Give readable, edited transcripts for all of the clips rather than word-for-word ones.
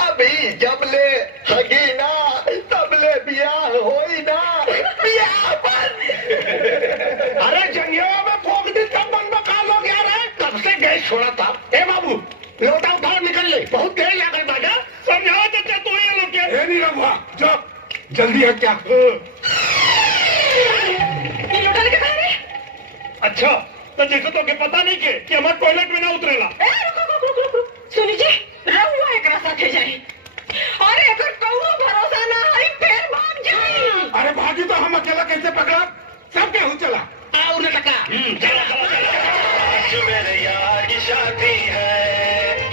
अभी जब ले हगी ना तब ले बियाह होई ना बियाह अरे जंगिया में फोक दी तब मन में कहा लोग यार है कब से गैस छोड़ा था। ए बाबू लोटा उठाओ निकल ले, बहुत देर लागल बाजा। समझाओ चाचा तू ये लोग क्या नहीं रहुआ जो जल्दी है क्या। ये लोटा लेके कहाँ रे? अच्छा तो जैसे तो के पता नहीं के कि हमारे टॉयलेट में ना उतरेला। सुनी जी रहुआ एक साथे जाए और एक कौनो भरोसा ना है फिर भाग जाए। अरे भागी तो हम अकेला कैसे पकड़ा, सब केहू चला और टका आज मेरे यार की शादी है,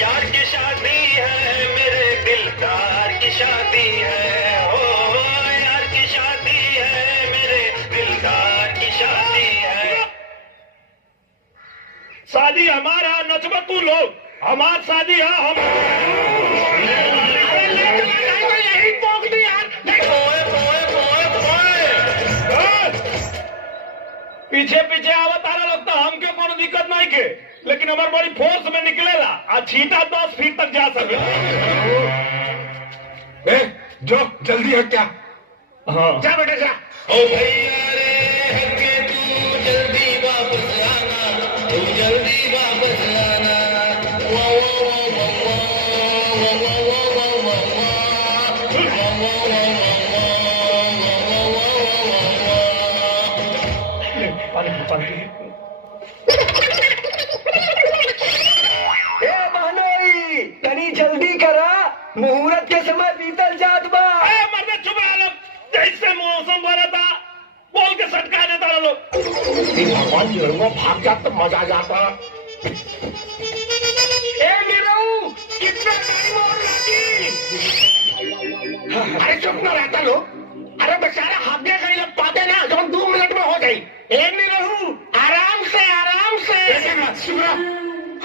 यार की शादी है, मेरे दिलदार की शादी है, ओ यार की शादी है, मेरे दिलदार की शादी है। शादी हमारा नचबत तू लोग, हमार शादी है हम। यही पोक दी यार। पीछे पीछे आवत आ रहा लगता हमके कोनो दिक्कत नहीं के, लेकिन हमार बड़ी फोर्स में निकलेला आ छीटा 10 फीट तक जा सके। जो जल्दी है क्या। हाँ जा बेटा जा। ओ भैया रे हटके तू जल्दी वापस आना, तू जल्दी वापस आना। वो ए महनोई तनी जल्दी करा, मुहूर्त के समय बीतल जात बा। मरने चुप रहा लोग, जैसे मौसम बना था बोल के सटका देता लोग। भगवान जी भाग जात तो मजा आ जाता। ए नीरू कितना टाइम और लगी। अरे चुप ना रहता लोग, अरे बेचारा हाथ गई लग पाते ना जो 2 मिनट में हो गई। ए नीरू आराम से आराम से।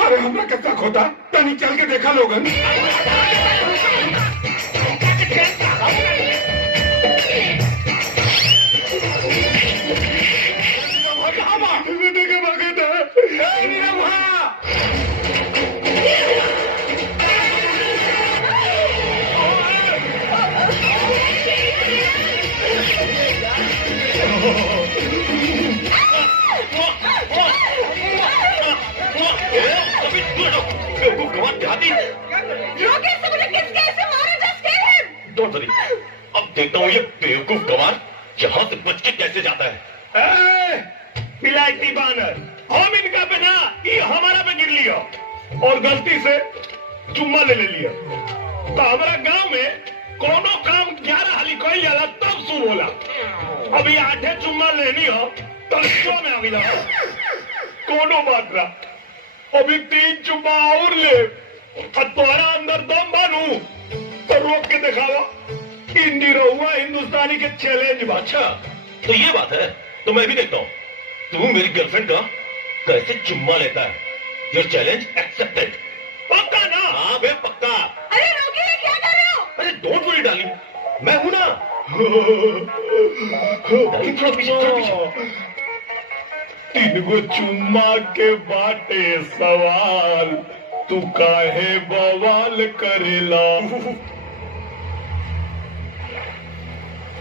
अरे हमरा कितना खोता तनी चल के देखा लोगन। अब देखता हूँ ये बेवकूफ गवार यहाँ से बच के कैसे जाता है। पिलायती बानर हम इनका पे ना ये हमारा पे गिर लिया और गलती से चुम्मा ले लिया। तो हमारा गांव में कोनो काम 11 हाली कोई जाला तब शुरू होला। अभी 8 चुम्मा लेनी हो तो शो में अभी लगा कोनो बात ना। अभी 3 चुम्मा और ले और तुम्हारा अंदर दम बानू तो रोक के दिखावा। हिंदी रहुआ हिंदुस्तानी के चैलेंज। अच्छा तो ये बात है, तो मैं भी देखता हूँ तू मेरी गर्लफ्रेंड का कैसे चुम्मा लेता है। Your challenge accepted. पक्का ना। हाँ बे पक्का। अरे रोकिए क्या कर रहे हो? अरे डोंट वरी डार्लिंग, मैं हूं ना। डार्लिंग थोड़ा पीछे, थोड़ा पीछे। 3 गो चुम्मा के बाटे सवाल, तू काहे बवाल करेला।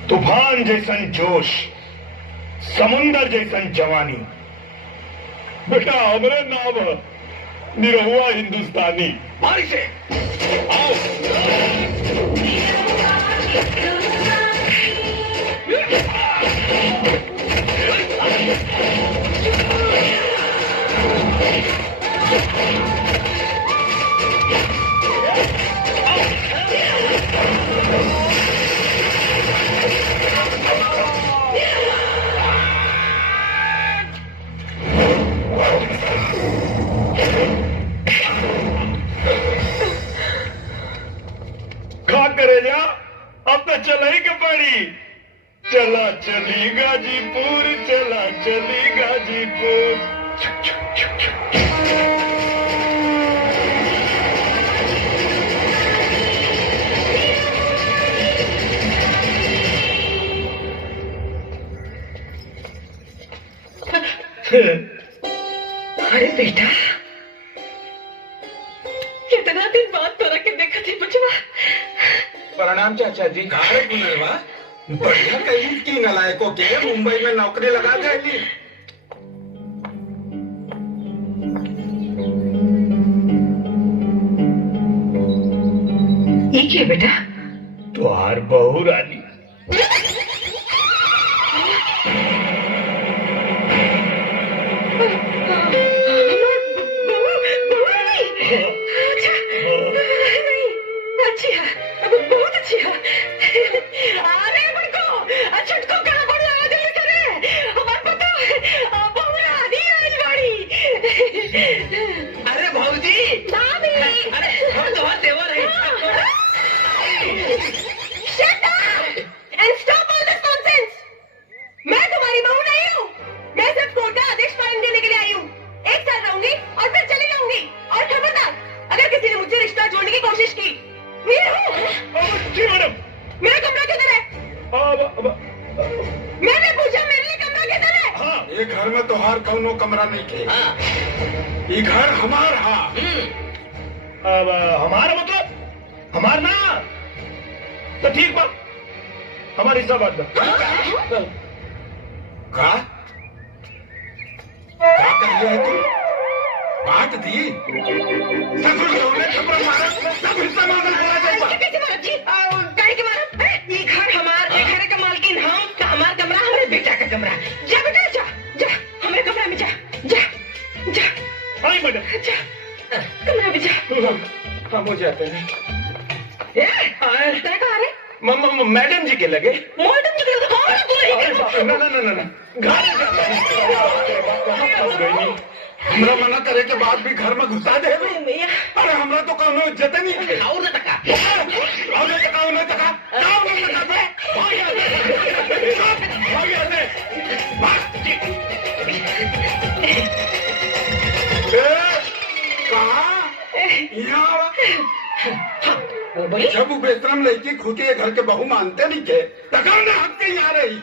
तूफान जैसन जोश, समुंदर जैसन जवानी, बेटा हमरे नाम है निरहुआ हिंदुस्तानी। मारी से आओ। खा करे जा, अब तो चला ही के पड़ी। चला चली गाजीपुर, चला चली गाजीपुर। अरे बेटा इतना दिन बाद तोरा के देखा थी बचवा। प्रणाम चाचा जी। काहे गुनरवा बढ़िया कही की नलायकों के मुंबई में नौकरी लगा देली। ये क्या बेटा? तुहार बहू रानी। अच्छा नहीं, अच्छी है, बहुत अच्छी है। अरे बड़को, छुटको कहाँ पड़ रहा है? जल्दी करे, हमारे पता है बहू रानी आज बड़ी। अरे भाऊजी, नामी, अरे हम तो बहुत देवर हैं। Shut up and stop all this nonsense. मैं तुम्हारी बहू नहीं हूँ। मैं सिर्फ कोर्ट का आदेश कायम देने के लिए आई हूँ। 1 साल रहूंगी और फिर चली जाऊंगी। और खबरदार, अगर किसी ने मुझसे रिश्ता जोड़ने की कोशिश की, वीर हूँ। जी मैडम। मेरा कमरा किधर है? मैंने पूछा मेरे लिए कमरा किधर है? हाँ, ये घर में तोहार कौनो कमरा नहीं थे। ये घर हमार हा। अब हमारा मतलब हमार ना, तो ठीक बात, हमारी सब बात बा। का कर लिया है तू? बात दी सब लोगों खबर मारा, सब हिस्सा मांगल चला जाएगा। कैसे मारा जी? गाड़ी के मारा? ये घर हमार, ये घर का मालकिन हम, हमारा कमरा हमारे बेटा का कमरा। जा बेटा जा, जा हमारे कमरा में जा, जा जा। आई मैडम। जा कमरा में जा। हम हो जाते हैं। तेरे कहाँ रे? मैडम जी के लगे। मॉडर्न जी का कौन है तू? ना ना ना ना ना, घर हमरा मना करे के बाद भी घर में घुसा दे। अरे हमरा तो कौनो इज्जत नहीं है। और न तका और ये तका ना तका काम न तका बे भाग यहाँ से भाग। कहाँ यहाँ जब वो बेशरम लड़की खुद के घर के बहू मानते नहीं के तका ना हक के यहाँ रही।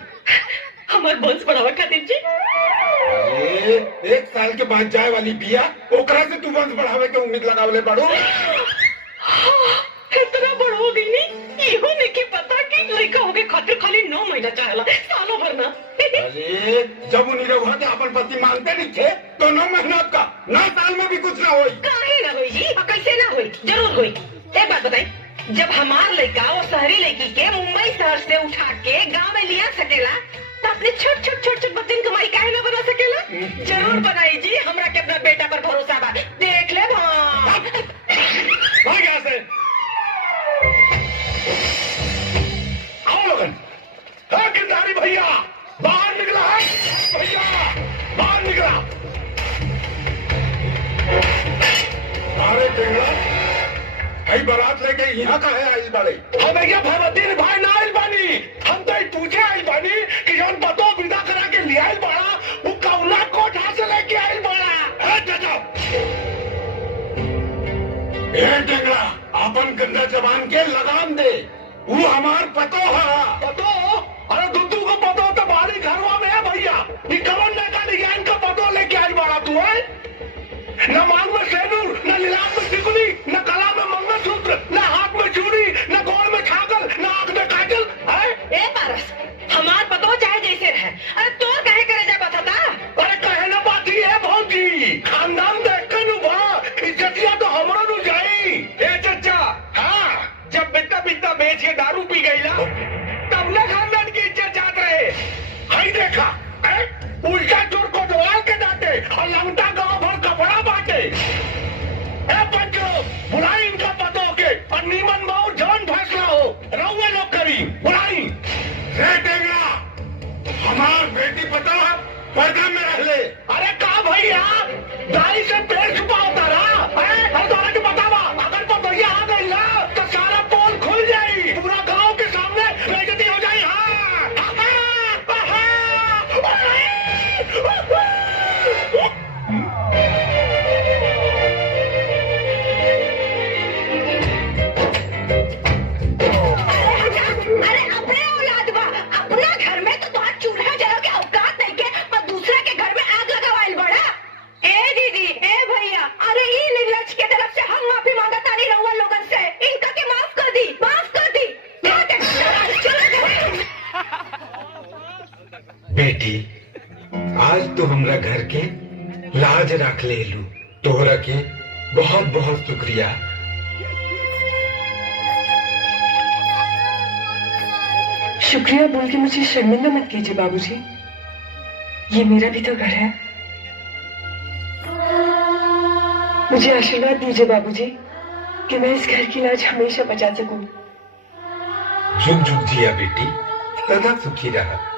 हमारे वंश बढ़ावा खातिर जी। अरे 1 साल के बाद जाए वाली बिया ओकरा से तू वंश बढ़ावे के उम्मीद लगावले बड़ो। इतना बड़ हो गई नहीं, इहो नहीं की पता कि लड़का होके खातिर खाली 9 महीना चाहेला, सालों भर ना। अरे जब उन्हीं रहुआ के अपन पति मानते नहीं थे तो 9 महीना का 9 साल में भी कुछ ना होई। काहे ना होई जी? और कैसे ना होई? जरूर होई। एक बात बताई, जब हमार लड़का और शहरी लड़की के मुंबई शहर से उठा के गांव में लिया सकेला, तो अपने छोट बच्चन कमाई काहे ना बना सकेला? जरूर बनाई जी, हमरा के अपना बेटा पर भरोसा बा। देख ले भाग यहाँ से। आओ लोगन। हाँ गिरधारी भैया बाहर निकला है, भैया बाहर निकला। अरे टेंगड़ा कई बारात लेके यहाँ का है आई बड़े। हम भैया भगवती भाई ना आइल बानी, हम तो पूछे आइल बानी कि जौन बतो विदा करा के ले आइल बाड़ा वो कौला कोठा से लेके आइल बाड़ा। ए टेंगड़ा अपन गंदा जबान के लगाम दे। वो हमार पतो है। पतो? अरे दुद्दू को पतो तो बाहरी घरवा में है भैया। ये कवन लेकर डिजाइन का पतो लेके आइल बाड़ा तू है? न मांग में सेनूर, न नीलाम में सिकुली, न गला में मंगलसूत्र, न हाथ में चूड़ी, न गोड़ में छागल, न आंख में काजल है? ए पारस, हमार पतो चाहे जैसे रहे, अरे तोर काहे करे जा बता था? अरे कहे ना बाती है भौजी, खानदान देख के नु बा इज्जतिया तो हमरो नु जाई। ए चचा, हाँ जब बित्ता बेच के दारू पी गईला तब न खानदान की इज्जत जात रहे। हई देखा उल्टा चोर को डोल के डांटे और लंगटा गांव भर कपड़ा बांटे। ए पंचो बुलाई इनका पतो के और नीमन बाबू जवन फैसला हो रहुए लोग करी बुलाई। ए टेंगड़ा हमार बेटी पता है पर्दा में रह ले। अरे का भैया दाई से पेड़ छुपा होता रहा है? अरे तोरा के बतावा अगर तो भैया आ गई ना तो सारा पोल खुल जाई, पूरा गांव के सामने बेइज्जती हो जाई। हाँ अरे अपने औलाद बा, अपना घर में तो तोहार चूल्हा जला के औकात नहीं के, पर दूसरे के घर में आग लगावाइल बड़ा। ए दीदी, ए भैया, तू हमरा घर के लाज रख ले लू। तोहरा के बहुत बहुत शुक्रिया। शुक्रिया बोल के मुझे शर्मिंदा मत कीजिए बाबूजी, ये मेरा भी तो घर है। मुझे आशीर्वाद दीजिए बाबूजी कि मैं इस घर की लाज हमेशा बचा सकूं। जुग जुग जिया बेटी, सदा सुखी रहा।